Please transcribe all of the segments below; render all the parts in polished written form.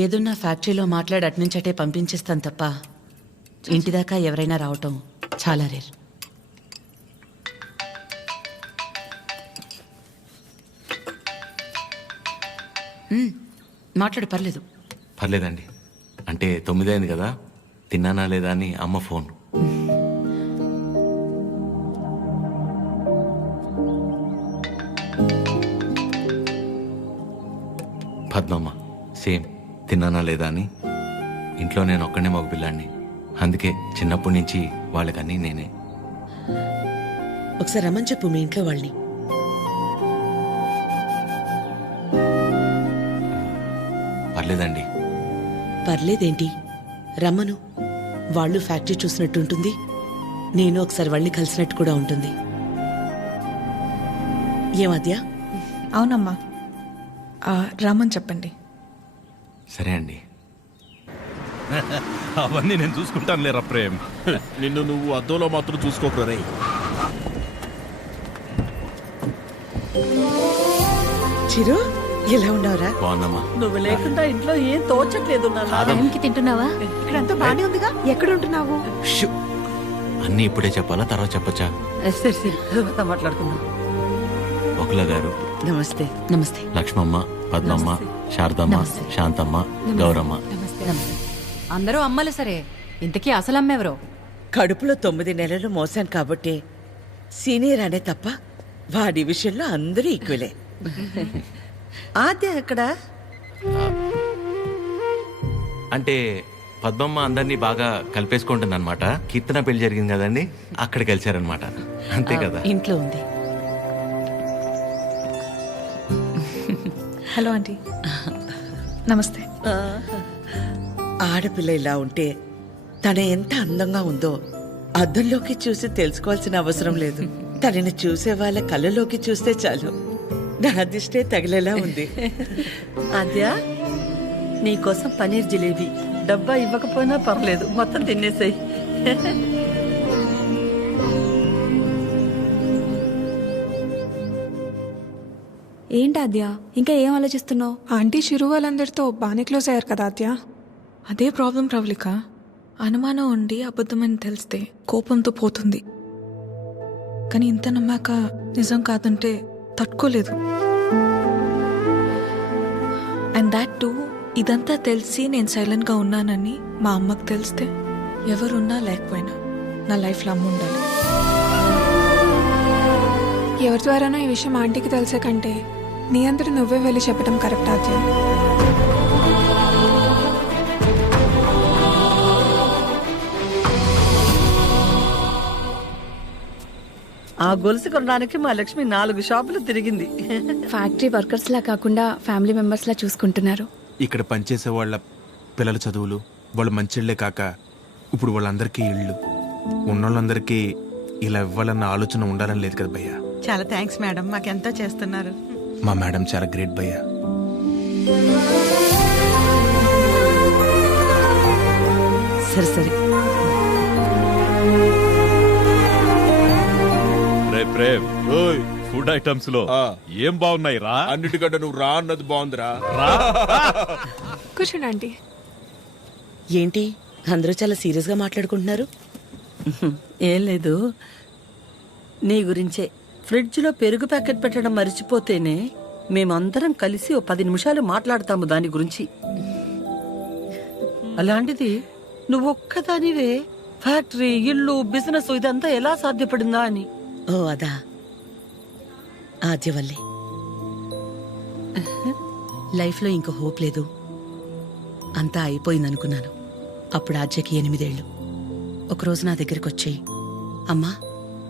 ఏదున్నా ఫ్యాక్టరీలో మాట్లాడి అట్నుంచటే పంపించేస్తాను తప్ప ఇంటిదాకా ఎవరైనా రావటం చాలా రేర్. మాట్లాడు, పర్లేదు. పర్లేదండి. అంటే 9 అయింది కదా, తిన్నానా లేదా అని అమ్మ ఫోన్. పద్మమ్మ సేమ్ తిన్నానా లేదా అని. ఇంట్లో నేను ఒక్కనే మగ పిల్లాడిని, అందుకే చిన్నప్పటి నుంచి వాళ్ళకన్నీ నేనే. ఒకసారి రమ్మని చెప్పు మీ ఇంట్లో వాళ్ళని. పర్లేదండి. పర్లేదేంటి, రమ్మను. వాళ్ళు ఫ్యాక్టరీ చూసినట్టు ఉంటుంది, నేను ఒకసారి వాళ్ళని కలిసినట్టు కూడా ఉంటుంది. ఏమద్యా? అవునమ్మా, రామని చెప్పండి. సరే అండి. అవన్నీ నేను చూసుకుంటాను లేరా ప్రేమ్. నిన్ను నువ్వు అద్దంలో మాత్రం చూసుకోకరే. చిరు, ఎలా ఉన్నావురా? బాగున్నామా? నువ్వు లేకుండా ఇంట్లో ఏం తోచట్లేదు నాన్న. టైంకి తింటున్నావా? ఇక్కడంతా బానే ఉందిగా, ఎక్కడ ఉంటున్నావు? షూ! అన్నీ ఇప్పుడే చెప్పాలా, తర్వాత చెప్పచ్చా? సరే సరే, తర్వాత మాట్లాడుకుందాం. ఒకల గారు, నమస్తే. నమస్తే. లక్ష్మమ్మ, పద్మమ్మ, శారదమ్మ, శాంతమ్మ, గౌరమ్మ. అందరూ అమ్మలు సరే, ఇంతకీ అసలు అమ్మెవరో? కడుపులో 9 నెలలు మోసాను కాబట్టి సీనియర్ అనే తప్ప వాడి విషయంలో అందరూ ఈక్వలే. ఆద్య ఎక్కడ? అంటే పద్మమ్మ అందరినీ బాగా కలిపేసుకుంటుంది అనమాట. కీర్తన పెళ్లి జరిగింది కదండి, అక్కడ కలిశారనమాట. అంతే కదా? ఇంట్లో ఉంది. హలో ఆంటీ, నమస్తే. ఆడపిల్ల ఇలా ఉంటే తన ఎంత అందంగా ఉందో అద్దంలోకి చూసి తెలుసుకోవాల్సిన అవసరం లేదు. తనని చూసే వాళ్ళ కళ్ళలోకి చూస్తే చాలు నా దిష్టే తగిలేలా ఉంది. ఆద్య, నీకోసం పనీర్ జిలేబీ డబ్బా ఇవ్వకపోయినా పర్లేదు, మొత్తం తినేసాయి. ఏంటి ఆద్య, ఇంకా ఏం ఆలోచిస్తున్నావు? ఆంటీ చిరు వాళ్ళందరితో బాగానే క్లోజ్ అయ్యారు కదా ఆద్య. అదే ప్రాబ్లం ప్రవళిక. అనుమానం ఉండి అబద్ధమని తెలిస్తే కోపంతో పోతుంది, కానీ ఇంత నమ్మాక నిజం కాదంటే తట్టుకోలేదు. అండ్ దాట్ టూ, ఇదంతా తెలిసి నేను సైలెంట్గా ఉన్నానని మా అమ్మకు తెలిస్తే ఎవరున్నా లేకపోయినా నా లైఫ్లో అమ్మ ఉండాలి. ఎవరి ద్వారానో ఈ విషయం ఆంటీకి తెలిసే కంటే నీ అందరూ నువ్వే వెళ్ళి చెప్పడం కరెక్ట్ ఆద్య. ఆ గొలుసు కొనడానికి మా లక్ష్మి 4 షాపులు తిరిగింది. ఫ్యాక్టరీ వర్కర్స్ లా కాకుండా ఫ్యామిలీ మెంబర్స్ లా చూసుకుంటున్నారు. ఇక్కడ పనిచేసే వాళ్ళ పిల్లల చదువులు, వాళ్ళు మంచిళ్లే కాక ఇప్పుడు వాళ్ళందరికీ ఇళ్ళు ఉన్నోళ్ళందరికీ ఇలా ఇవ్వాలన్న ఆలోచన ఉండాలని లేదు కదా భయ్యా. చాలా థ్యాంక్స్ మేడం, మాకెంతో చేస్తున్నారు. మా మేడం చాలా గ్రేట్ భయ్యా. సరే సరే. రే ప్రేమ్, ఫుడ్ ఐటమ్స్ లో ఏం బాగున్నాయి రా? అన్నిటికంటే నువ్వు రా అన్నది బాగుందిరా. కూర్చోండి ఆంటీ. ఏంటి అందరూ చాలా సీరియస్గా మాట్లాడుకుంటున్నారు? ఏం లేదు, నీ గురించే. ఫ్రిడ్జ్లో పెరుగు ప్యాకెట్ పెట్టడం మర్చిపోతేనే మేమందరం కలిసి 10 నిమిషాలు మాట్లాడతాము దాని గురించి. అలాంటిది నువ్వు ఒక్కదానివే ఫ్యాక్టరీ, ఇల్లు, బిజినెస్ ఇదంతా ఎలా సాధ్యపడిందా అని. ఓ అదా, ఆద్యవల్లి. లైఫ్లో ఇంక హోప్ లేదు, అంతా అయిపోయిందనుకున్నాను. అప్పుడు ఆద్యకి 8 ఏళ్ళు. ఒకరోజు నా దగ్గరికి వచ్చి, అమ్మా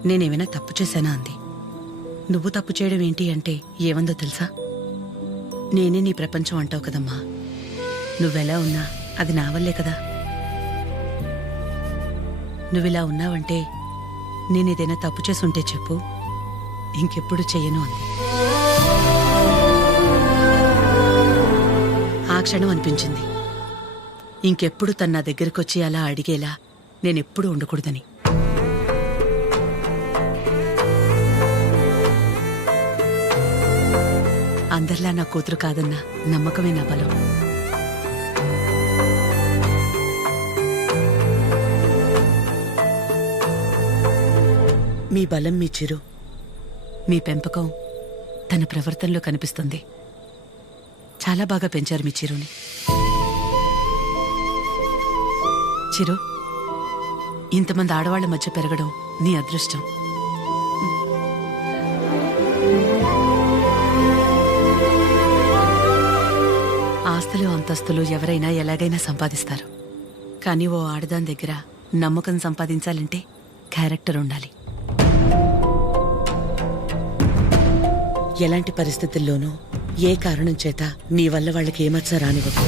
నేనేమైనా తప్పు చేశానా అంది. నువ్వు తప్పు చేయడం ఏంటి అంటే ఏమందో తెలుసా? నేనే నీ ప్రపంచం అంటావు కదమ్మా, నువ్వెలా ఉన్నా అది నా వల్లే కదా. నువ్విలా ఉన్నావంటే నేనేదైనా తప్పు చేసుంటే చెప్పు, ఇంకెప్పుడు చెయ్యను అంది. ఆ క్షణం అనిపించింది ఇంకెప్పుడు తన నా దగ్గరకొచ్చి అలా అడిగేలా నేనెప్పుడు ఉండకూడదని. అందరిలా నా కూతురు కాదన్న నమ్మకమే నా బలం. మీ బలం మీ చిరు, మీ పెంపకం తన ప్రవర్తనలో కనిపిస్తుంది. చాలా బాగా పెంచారు మీ చిరుని. చిరు, ఇంతమంది ఆడవాళ్ల మధ్య పెరగడం నీ అదృష్టం. ఆస్తులు అంతస్తులు ఎవరైనా ఎలాగైనా సంపాదిస్తారు, కానీ ఓ ఆడదాని దగ్గర నమ్మకం సంపాదించాలంటే క్యారెక్టర్ ఉండాలి. ఎలాంటి పరిస్థితుల్లోనూ ఏ కారణం చేత నీ వల్ల వాళ్ళకి ఏమచ్చ రానివ్వకు.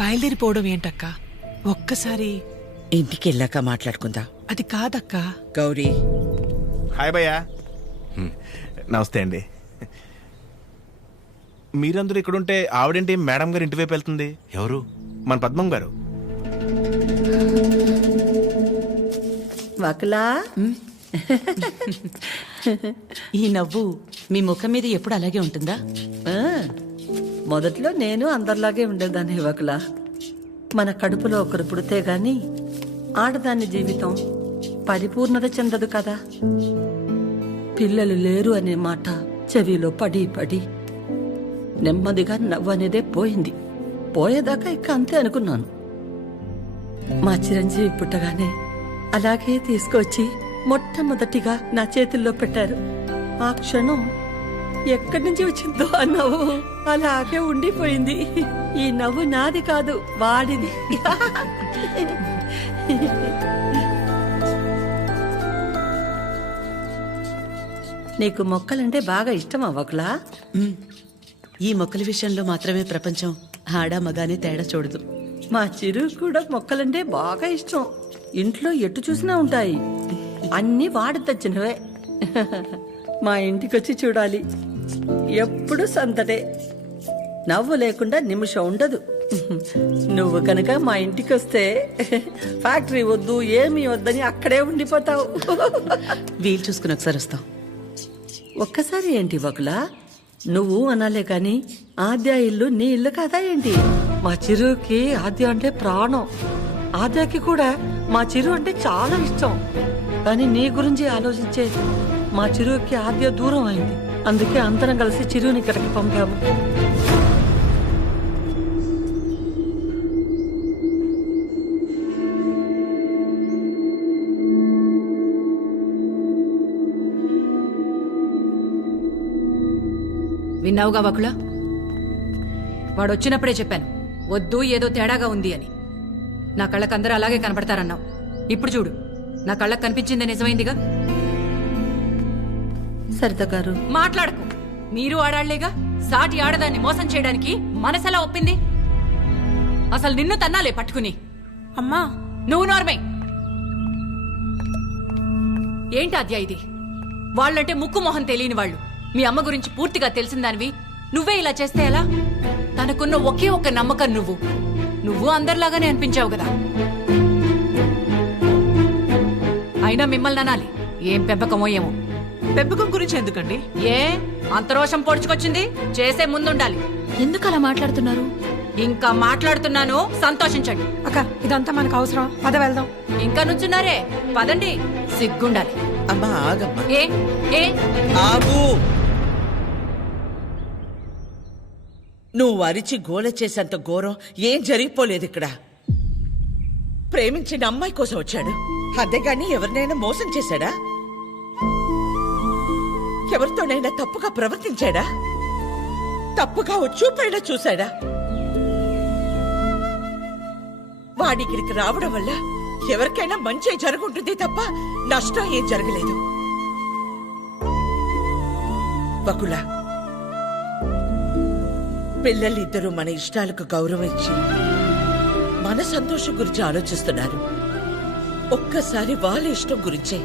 బయలుదేరిపోవడం ఏంటక్క? ఒక్కసారి ఇంటికి వెళ్ళాక మాట్లాడుకుందాం. అది కాదక్క. గౌరీ, హాయ్ భయ్యా. నమస్తే అండి. మీరందరూ ఇక్కడుంటే ఆవిడేంటి మేడం గారు ఇంటి వైపు వెళ్తుంది? ఎవరు? మన పద్మం గారు. వకులా, ఈ నవ్వు మీ ముఖం మీద ఎప్పుడు అలాగే ఉంటుందా? ఆ, మొదట్లో నేను అందరిలాగే ఉండేదాన్ని వకులా. మన కడుపులో ఒకరు పుడితే గాని ఆడదాని జీవితం పరిపూర్ణత చెందదు కదా. పిల్లలు లేరు అనే మాట చెవిలో పడి పడి నెమ్మదిగా నవ్వు అనేదే పోయింది. పోయేదాకా ఇక అంతే అనుకున్నాను. మా చిరంజీవి పుట్టగానే అలాగే తీసుకొచ్చి మొట్టమొదటిగా నా చేతుల్లో పెట్టారు. ఆ క్షణం ఎక్కడి నుంచి వచ్చిందో ఆ నవ్వు అలాగే ఉండిపోయింది. ఈ నవ్వు నాది కాదు, వాడిది. నీకు మొక్కలంటే బాగా ఇష్టమా వకులా? ఈ మొక్కల విషయంలో మాత్రమే ప్రపంచం ఆడా మగానే తేడా చూడదు. మా చిరు కూడా మొక్కలంటే బాగా ఇష్టం. ఇంట్లో ఎటు చూసినా ఉంటాయి. అన్నీ వాడి తెచ్చినవే. మా ఇంటికొచ్చి చూడాలి, ఎప్పుడు సందడే. నవ్వు లేకుండా నిమిషం ఉండదు. నువ్వు కనుక మా ఇంటికి వస్తే ఫ్యాక్టరీ వద్దు ఏమీ వద్దని అక్కడే ఉండిపోతావు. వీలు చూసుకుని ఒకసారి వస్తాం. ఒక్కసారి ఏంటి వకులా, నువ్వు అనాలే కాని ఆద్య ఇల్లు నీ ఇల్లు కదా ఏంటి? మా చిరుకి ఆద్య అంటే ప్రాణం. ఆద్యకి కూడా మా చిరు అంటే చాలా ఇష్టం. కానీ నీ గురించి ఆలోచించే మా చిరుకి ఆద్య దూరం అయింది. అందుకే అందరం కలిసి చిరుని ఇక్కడికి పంపాము. విన్నావుగా వకులా, వాడు వచ్చినప్పుడే చెప్పాను వద్దు, ఏదో తేడాగా ఉంది అని. నా కళ్ళకు అందరూ అలాగే కనపడతారన్నావు. ఇప్పుడు చూడు, నా కళ్ళకు కనిపించింది నిజమైందిగా. సరిత గారు, మాట్లాడకు. మీరు ఆడాళ్లేగా. సాటి ఆడదాన్ని మోసం చేయడానికి మనసెలా ఒప్పింది? అసలు నిన్ను తన్నాలే పట్టుకుని. అమ్మా, నువ్వు నార్మే. ఏంటి అద్యా ఇది? వాళ్ళంటే ముక్కు మొహం తెలియని వాళ్ళు. మీ అమ్మ గురించి పూర్తిగా తెలిసిందానివి నువ్వే ఇలా చేస్తే ఎలా? తనకున్న ఒకే ఒక్క నమ్మకం నువ్వు అందరిలాగానే అనిపించావు కదా. అయినా మిమ్మల్ని అనాలి, ఏం పెంపకమో ఏమో. పెంపకం గురించి ఎందుకండి? ఏ అంత రోషం పొడుచుకొచ్చింది? చేసే ముందుండాలి. ఎందుకు అలా మాట్లాడుతున్నారు? ఇంకా మాట్లాడుతున్నాను, సంతోషించండి. అక్క, ఇదంతా మనకు అవసరం. పద వెళ్దాం. ఇంకా నుంచున్నారే, పదండి. సిగ్గుండాలి. అమ్మా ఆగమ్మా, ఏ ఏ ఆగు. నువ్వు అరిచి గోల చేసేంత ఘోరం ఏం జరిగిపోలేదు ఇక్కడ. ప్రేమించిన అమ్మాయి కోసం వచ్చాడు, అంతేగాని ఎవరినైనా మోసం చేశాడా? ఎవరితోనైనా తప్పుగా ప్రవర్తించాడా? తప్పుగా చూపైనా చూశాడా? వాడికిడికి రావడం వల్ల ఎవరికైనా మంచి జరుగుంటుంది తప్ప నష్టం ఏం జరగలేదు. వకులా, పిల్లలిద్దరూ మన ఇష్టాలకు గౌరవం ఇచ్చి మన సంతోషం గురించి ఆలోచిస్తున్నారు. ఒక్కసారి వాళ్ళ ఇష్టం గురించే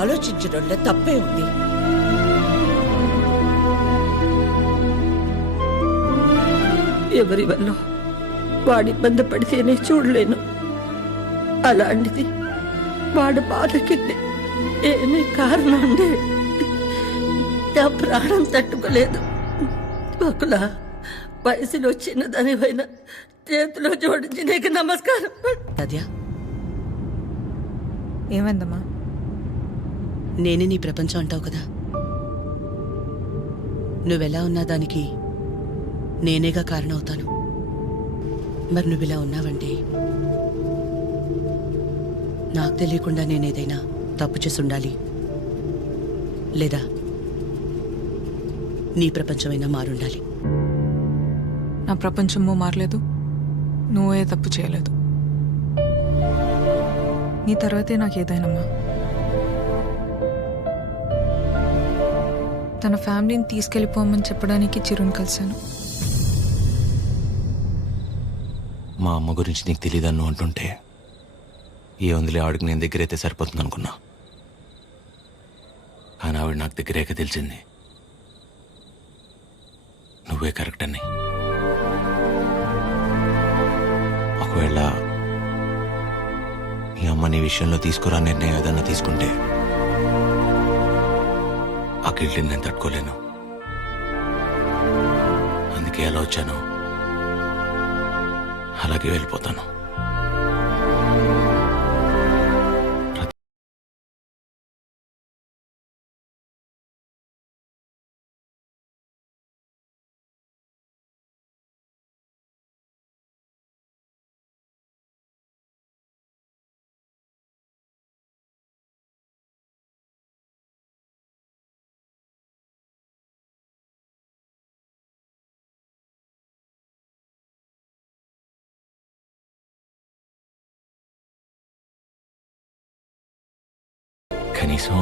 ఆలోచించడంలో తప్పే ఉంది. ఎవరి వల్ల వాడు ఇబ్బంది పడితేనే చూడలేను. అలాంటిది వాడు బాధకి ఏమీ కారణం ఉండే నా ప్రాణం తట్టుకోలేదు. బకుల, వయసులో చిన్నదానివైనా చేతిలో జోడించి నీకు నమస్కారం. ఆద్య, ఏమైందమ్మా? నేనే నీ ప్రపంచం అంటావు కదా, నువ్వెలా ఉన్నా దానికి నేనేగా కారణమవుతాను. మరి నువ్విలా ఉన్నావంటే నాకు తెలియకుండా నేనేదైనా తప్పు చేసి ఉండాలి, లేదా నీ ప్రపంచమైనా మారుండాలి. నా ప్రపంచము మారలేదు, నువ్వే తప్పు చేయలేదు. నీ తర్వాతే నాకేదైనమ్మా. తన ఫ్యామిలీని తీసుకెళ్ళిపోమని చెప్పడానికి చిరుని కలిశాను. మా అమ్మ గురించి నీకు తెలియదని నువ్వు అంటుంటే ఏ వందలే ఆవిడకి నేను దగ్గరైతే సరిపోతుంది అనుకున్నా. కానీ ఆవిడ నాకు దగ్గరేక తెలిసింది నువ్వే కరెక్ట్ అని. ఒకవేళ మీ అమ్మ నీ విషయంలో తీసుకురా నిర్ణయం ఏదన్నా తీసుకుంటే ఆ గిల్ట్ని నేను తట్టుకోలేను. అందుకే ఎలా వచ్చాను అలాగే వెళ్ళిపోతాను. కనీసం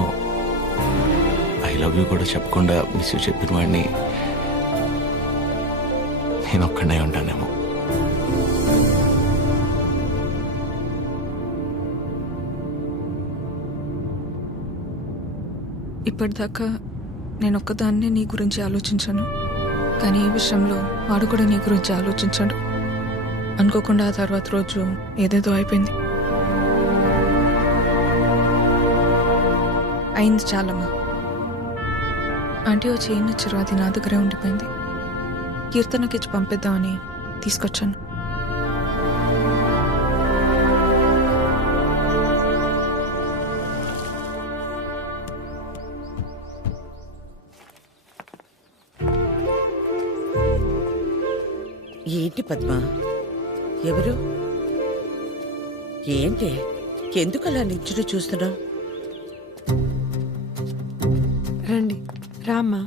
ఐ లవ్ యూ కూడా చెప్పకుండా మిస్ యూ చెప్పిన వాడిని నేను ఒక్కడే ఉంటానేమో. ఇప్పటిదాకా నేను ఒక్కదాన్నే నీ గురించి ఆలోచించాను, కానీ ఈ విషయంలో వాడు కూడా నీ గురించి ఆలోచించాడు. అనుకోకుండా ఆ తర్వాత రోజు ఏదేదో అయిపోయింది. అయింది చాలమ్మా. ఆంటీ వచ్చి ఏం నచ్చారు, అది నా దగ్గరే ఉండిపోయింది. కీర్తనకి ఇచ్చి పంపిద్దామని తీసుకొచ్చాను. ఏంటి పద్మ? ఎవరు? ఏంటి? ఎందుకు అలా నించుని చూస్తున్నావు? రండి, రామ్మా.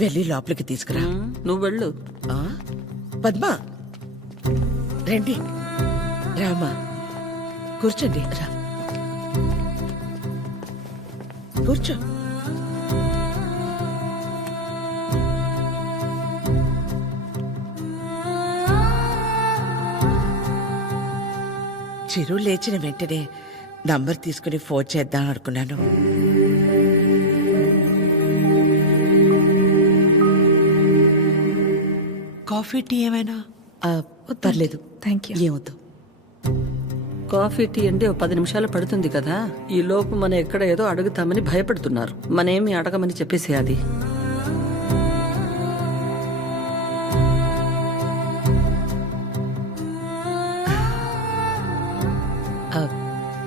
వెళ్ళి లోపలికి తీసుకురా. నువ్వు వెళ్ళు. ఆ? పద్మ, రండి. రామా, కూర్చోండి. రా, కూర్చో. చిరు లేచిన వెంటనే నంబర్ తీసుకుని ఫోన్ చేద్దాం అనుకున్నాను. కాఫీ టీ ఏమైనా? పర్లేదు, థ్యాంక్ యూ. ఏమొద్దు. కాఫీ టీ అంటే 10 నిమిషాలు పడుతుంది కదా. ఈ లోపు మనం ఎక్కడ ఏదో అడుగుతామని భయపడుతున్నారు. మనేమి అడగమని చెప్పేసి అది.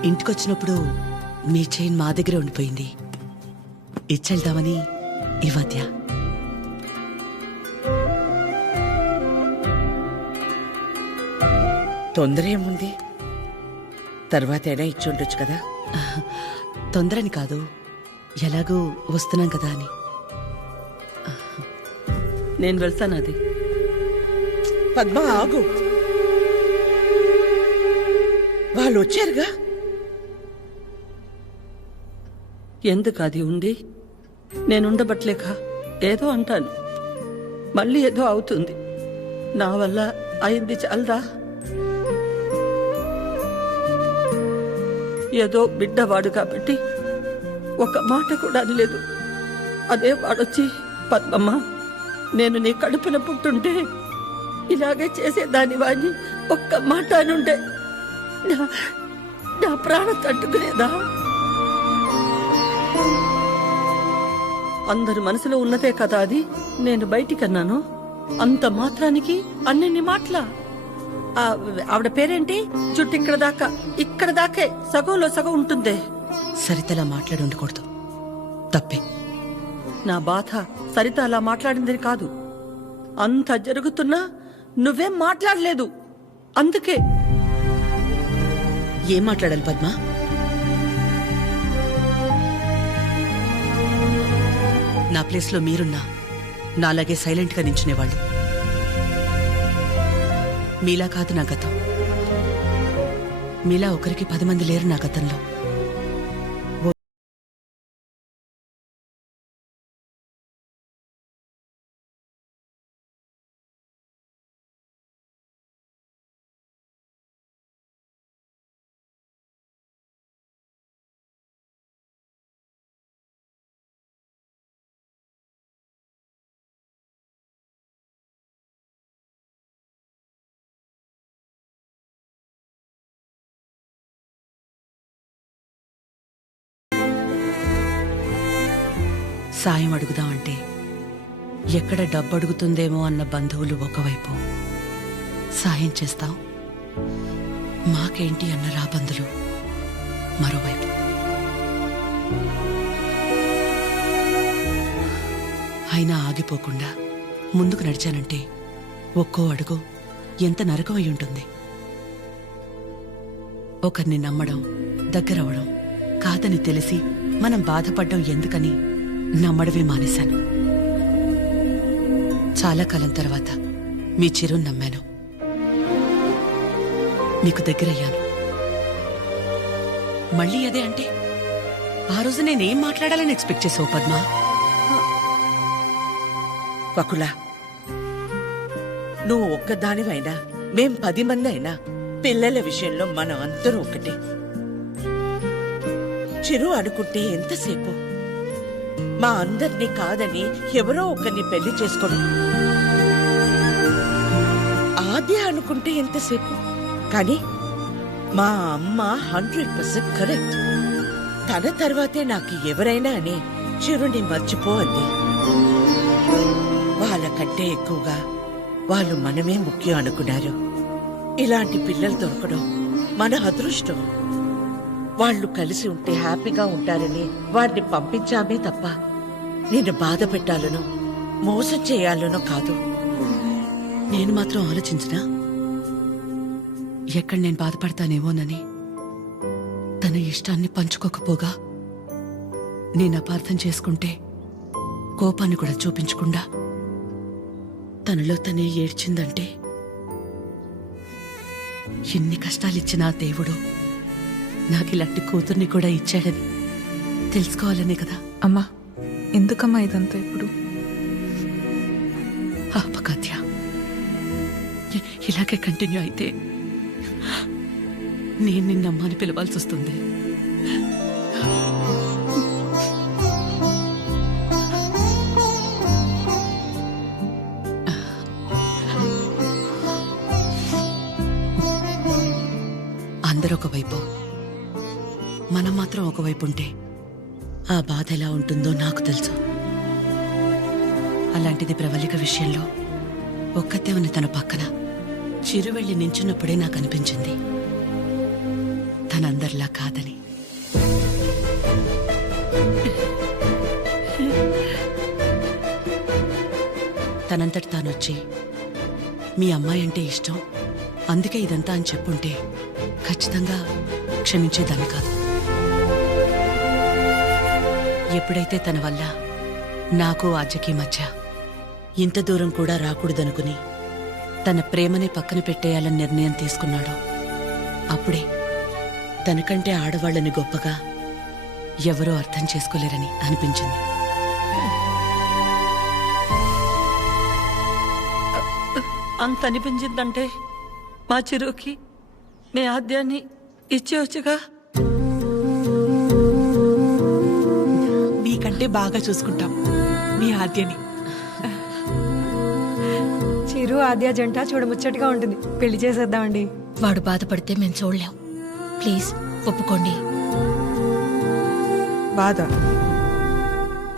ఇంటికొచ్చినప్పుడు మీ చైన్ మా దగ్గరే ఉండిపోయింది, ఇచ్చెళ్దామని ఈ మధ్య. తొందర ఏముంది? తర్వాత అయినా ఇచ్చి ఉండొచ్చు కదా. తొందరని కాదు, ఎలాగూ వస్తున్నాం కదా అని. నేను వెళ్తాను. అది పద్మ, ఆగు. వాళ్ళు వచ్చారుగా. ఎందుకు అది ఉండి నేనుండబట్లేక ఏదో అంటాను, మళ్ళీ ఏదో అవుతుంది. నా వల్ల అయింది చాలదా? ఏదో బిడ్డవాడు కాబట్టి ఒక మాట కూడా అనలేదు. అదే వాడొచ్చి, పద్మమ్మ, నేను నీ కడుపున పుట్టుంటే ఇలాగే చేసేదాని వాడిని ఒక్క మాట అనుండే నా ప్రాణం తట్టుకునేదా? అందరి మనసులో ఉన్నదే కదా అది నేను బయటికన్నాను. అంత మాత్రానికి అన్నెన్ని మాటలా? ఆవిడ పేరేంటి? జుట్టు ఇక్కడ దాకే సగంలో సగం ఉంటుందే. సరితలా మాట్లాడి ఉండకూడదు, తప్పే. నా బాధ సరిత అలా మాట్లాడింది కాదు. అంత జరుగుతున్నా నువ్వేం మాట్లాడలేదు. అందుకే. ఏం మాట్లాడాలి పద్మ? నా ప్లేస్లో మీరున్నా నాలాగే సైలెంట్గా నించునేవాళ్ళు. మీలా కాదు నా గతం. మీలా ఒకరికి 10 మంది లేరు నా గతంలో. సాయం అడుగుదామంటే ఎక్కడ డబ్బు అడుగుతుందేమో అన్న బంధువులు ఒకవైపు, సాయం చేస్తాం మాకేంటి అన్న రాబందులు మరోవైపు. అయినా ఆగిపోకుండా ముందుకు నడిచానంటే ఒక్కో అడుగు ఎంత నరకం అయి ఉంటుంది. ఒకరిని నమ్మడం, దగ్గరవడం కాదని తెలిసి మనం బాధపడ్డం ఎందుకని నమ్మడమే మానేశాను. చాలా కాలం తర్వాత మీ చిరుని నమ్మాను, మీకు దగ్గరయ్యాను. మళ్ళీ అదే అంటే ఆ రోజు నేనేం మాట్లాడాలని ఎక్స్పెక్ట్ చేసావు పద్మ? వకుల, నువ్వు ఒక్కదానివైనా మేం 10 మంది అయినా పిల్లల విషయంలో మనం అందరూ ఒకటే. చిరు అనుకుంటే ఎంతసేపు మా అందరినీ కాదని ఎవరో ఒకరిని పెళ్లి చేసుకోవడం. ఆద్య అనుకుంటే ఎంతసేపు, కానీ మా అమ్మ 100% కరెక్ట్. తన తర్వాతే నాకు ఎవరైనా అని చిరుని మర్చిపో అంది. వాళ్ళకంటే ఎక్కువగా వాళ్ళు మనమే ముఖ్యం అనుకున్నారు. ఇలాంటి పిల్లలు దొరకడం మన అదృష్టం. వాళ్ళు కలిసి ఉంటే హ్యాపీగా ఉంటారని వాడిని పంపించామే తప్ప నిన్ను బాధ పెట్టాలనో మోసం చేయాలనో కాదు. నేను మాత్రం ఆలోచించినా ఎక్కడ నేను బాధపడతానేమోనని. తన ఇష్టాన్ని పంచుకోకపోగా నేను అపార్థం చేసుకుంటే కోపాన్ని కూడా చూపించకుండా తనలో తనే ఏడ్చిందంటే ఎన్ని కష్టాలిచ్చినా దేవుడు నాకిలాంటి కూతుర్ని కూడా ఇచ్చాడని తెలుసుకోవాలనే కదా. అమ్మా, ఎందుకమ్మా ఇదంతా ఇప్పుడు? ఆపకాత్య, ఇలాగే కంటిన్యూ అయితే నేను నిన్నమ్మని పిలవాల్సి వస్తుంది. అందరూ ఒకవైపు, మనం మాత్రం ఒకవైపు ఉంటే ఆ బాధ ఎలా ఉంటుందో నాకు తెలుసు. అలాంటిది ప్రవళిక విషయంలో ఒక్కతే ఉన్న తన పక్కన చిరు వెళ్ళి నించున్నప్పుడే నాకు అనిపించింది తనందరిలా కాదని. తనంతటి తానొచ్చి మీ అమ్మాయి అంటే ఇష్టం అందుకే ఇదంతా అని చెప్పుంటే ఖచ్చితంగా క్షమించేదాన్ని కాదు. ఎప్పుడైతే తన వల్ల నాకు ఆద్యకి మధ్య ఇంత దూరం కూడా రాకూడదనుకుని తన ప్రేమనే పక్కన పెట్టేయాలని నిర్ణయం తీసుకున్నాడో అప్పుడే తనకంటే ఆడవాళ్ళని గొప్పగా ఎవరూ అర్థం చేసుకోలేరని అనిపించింది. అంత అనిపించిందంటే మా చిరుకి మీ ఆద్యాన్ని ఇచ్చేవచ్చుగా. మీకంటే బాగా చూసుకుంటాం మీ ఆద్యని. మీరు ఆద్య జంట చూడముచ్చటగా ఉంటుంది. పెళ్లి చేసేద్దామండి. వాడు బాధపడితే మేము చూడలేం. ప్లీజ్ ఒప్పుకోండి. బాధ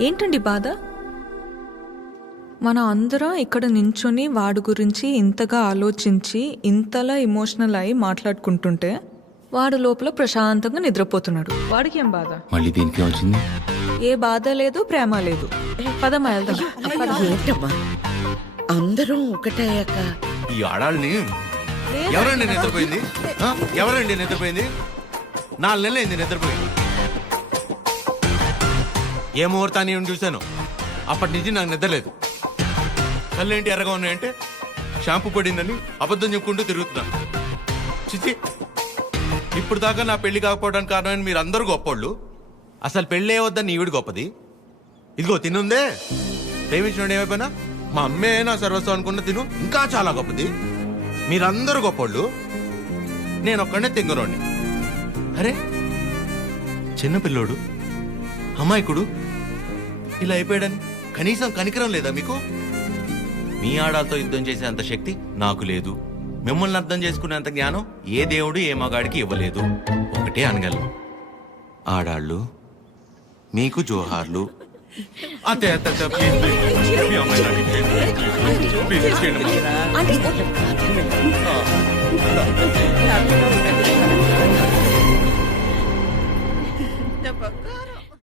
ఏంటండి బాధ? మన అందరం ఇక్కడ నించుని వాడి గురించి ఇంతగా ఆలోచించి ఇంతలా ఎమోషనల్ అయి మాట్లాడుకుంటుంటే వాడు లోపల ప్రశాంతంగా నిద్రపోతున్నాడు. వాడికి ఏం బాధ? మళ్ళీ దీనికి వచ్చింది. ఏ బాధ లేదు, ప్రేమ లేదు. పదమ్మా వెళ్దాం. ఏంటమ్మా అందరం ఒకటయ్యాక ఈ ఆడాళ్ళని ఎవరండి నిద్రపోయింది? ఆ? ఎవరండి నిద్రపోయింది? 4 నెలలు అయింది నిద్రపోయింది. ఏ ముహూర్తాన్ని చూశాను అప్పటి నుంచి నాకు నిద్రలేదు. కళ్ళేంటి ఎర్రగా ఉన్నాయంటే షాంపూ పడిందని అబద్ధం చెప్పుకుంటూ తిరుగుతున్నా. చిచి, ఇప్పుడు దాకా నా పెళ్లి కాకపోవడానికి కారణమైన మీరు అందరూ గొప్పోళ్ళు. అసలు పెళ్ళే వద్దని ఈవిడ గొప్పది. ఇదిగో తినుందే, ప్రేమించినోడు ఏమైపోయినా మా అమ్మే నా సర్వస్వం అనుకున్న తిను ఇంకా చాలా గొప్పది. మీరందరూ గొప్పోళ్ళు, నేను ఒక్కడే తెంగరోడిని. అరే చిన్నపిల్లోడు అమాయకుడు ఇలా అయిపోయాడని కనీసం కనికరం లేదా మీకు? మీ ఆడాలతో యుద్ధం చేసేంత శక్తి నాకు లేదు. మిమ్మల్ని అర్థం చేసుకునేంత జ్ఞానం ఏ దేవుడు ఏ మగాడికి ఇవ్వలేదు. ఒకటే అనగలను, ఆడాళ్ళు మీకు జోహార్లు. అంతే అంతే అంతే. ప్లీజ్ ప్లీజ్ మీ అమ్మాయి నాకు ఇచ్చేయండి. ప్లీజ్ ఇచ్చేయండి.